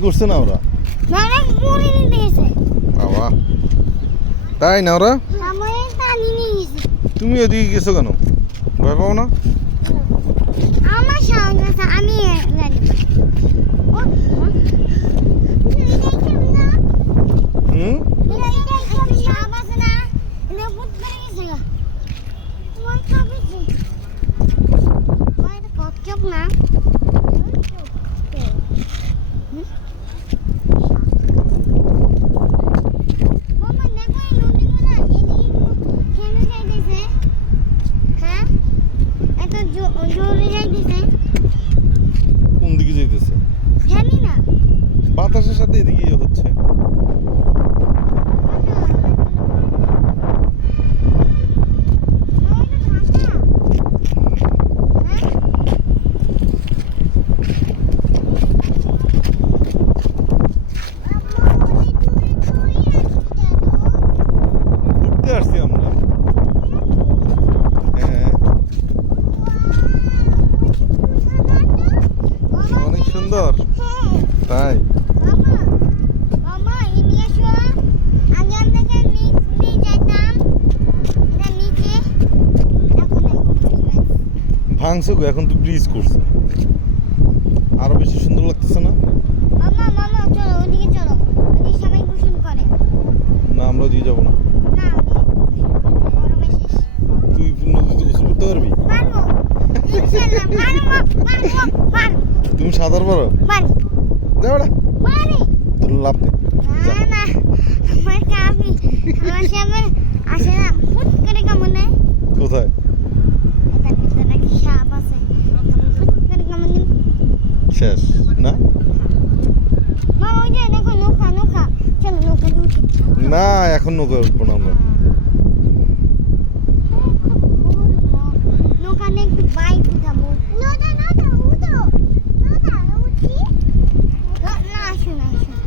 করছে না ওরা মানে মুড়ি নিতে গেছে বাবা তাই না ওরা আমার টানি নিয়ে গেছে তুমি ওদিকে গেছো কেন ভয় পাও না আমার সামনে আছে, আমি জানি ও মা। হুম সাপ আছে হচ্ছে ঘুরতে আসছি আমরা হ্যাঁ অনেক সুন্দর তাই ভাঙছে এখন তো ব্রিজ করছে। আরও বেশি সুন্দর লাগতেছে না? না আমরা দিয়ে যাব না। তুই নদীতে গোসল করতে পারবি? তুমি সাঁতার পারো? যাও না। তোর লাভ নেই। না না আমার কাপি আমার সামনে আসে না ফুট করে কেমন নেয় কোথায় এটার ভিতরে কি সাপ আছে আমি ফুট করে কেমন নিম শেষ না না এখন নৌকা উঠবো না আমরা না না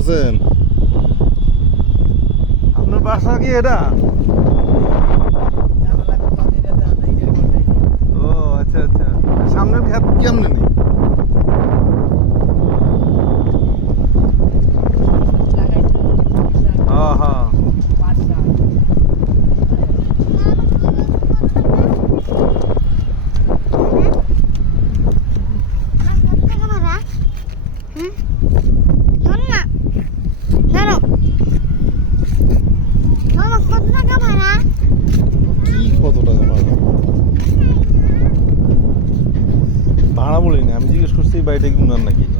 আছেন আপনার বাসা কি এটা? ও আচ্ছা আচ্ছা। সামনের খেত কেমনে নেই?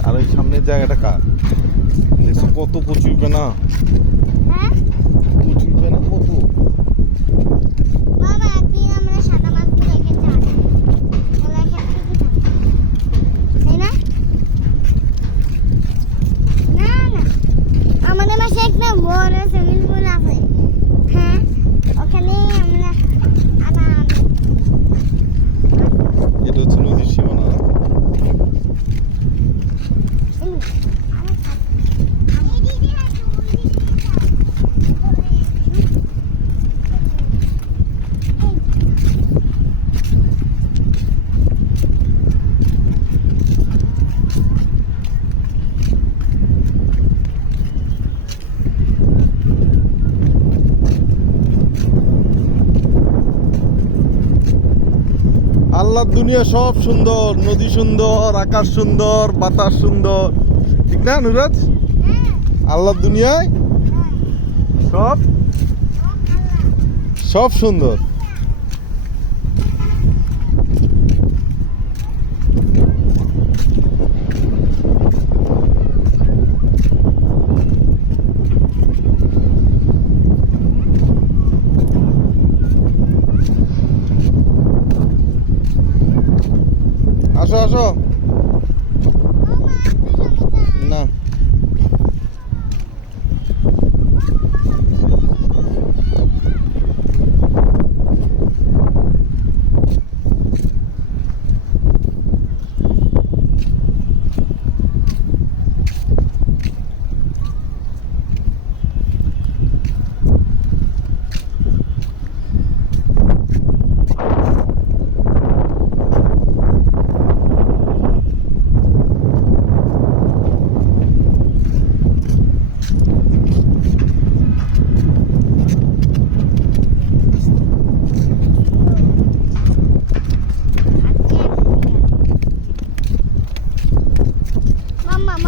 আর ওই সামনের জায়গাটা কার? কত কচু পেনা হ্যাঁ কচুই পেনা কত বাবা একদিন আমরা সাদা মাছগুলো রেখেছি আগে ওরা ক্ষেত্রে কি থাকে তাই না না না আমাদের মাসে একটা বড় সুইমিং পুল আছে হ্যাঁ ওখানে আমরা আরাম এটা হচ্ছে নদীর সীমানা না? আল্লাহর দুনিয়া সব সুন্দর। নদী সুন্দর, আকাশ সুন্দর, বাতাস সুন্দর। ঠিক না, নুরাজ? আল্লাহর দুনিয়ায় সব? সব সুন্দর।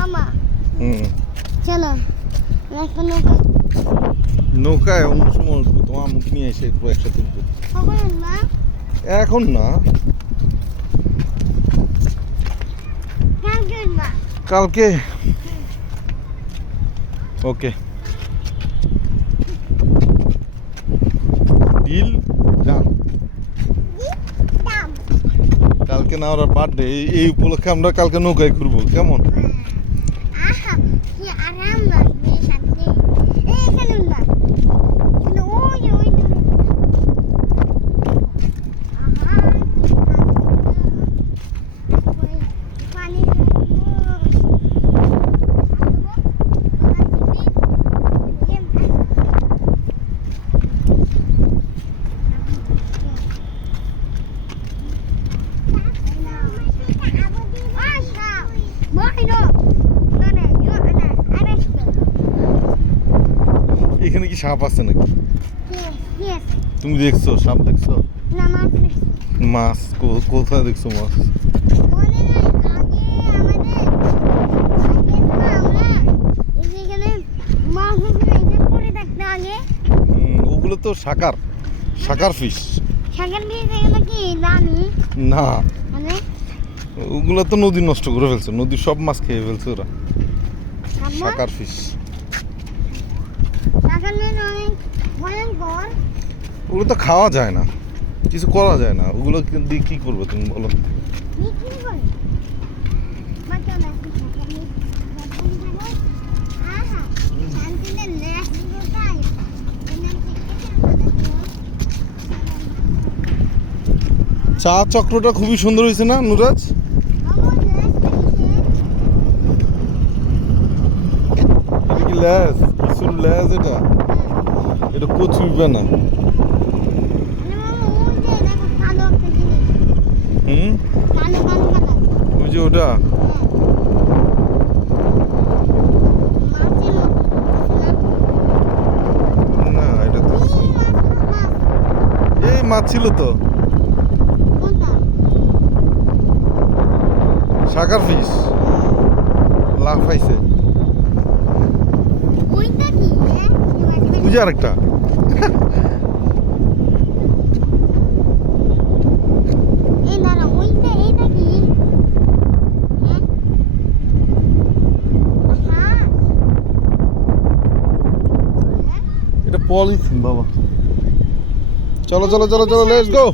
মামা। মামা হুম। চলো একটা নৌকা নৌকায় অন্য সময় উঠবো তোমার মুখ নিয়ে এসে একটু একসাথে উঠবো। এখন না। কালকে না কালকে। ওকে। Deal done. কালকে না ওরা বার্থডে এই উপলক্ষে আমরা কালকে নৌকায় ঘুরবো কেমন? 你好。সাপ আছে নাকি. তুমি দেখছ সাপ দেখছ? মাছ কোথায় দেখছ মাছ? ওগুলো তো সাকার সাকার ফিশ শাকের বীজ এগুলো কি দামি? না। মানে? ওগুলো তো নদী নষ্ট করে ফেলছে নদীর সব মাছ খেয়ে ফেলছে ওরা। সাকার ফিশ ভয়ঙ্কর। ওগুলো তো খাওয়া যায় না। কিছু করা যায় না। ওগুলো কি- দিয়ে কি করবে তুমি বলো? থেকে খেতে চা চক্রটা খুবই সুন্দর হয়েছে না নুরাজ? আমার লেজ? পেয়েছে। এটা। এটা এটা কচুই না মানে। হুম। ওই যে ওটা হ্যাঁ। না এটা তো এই মাছ, ছিল তো? সাকার ফিশ লাফাইছে বুঝে আরেকটা। এটা পলিথিন বাবা। চলো চলো চলো চলো লেটস গো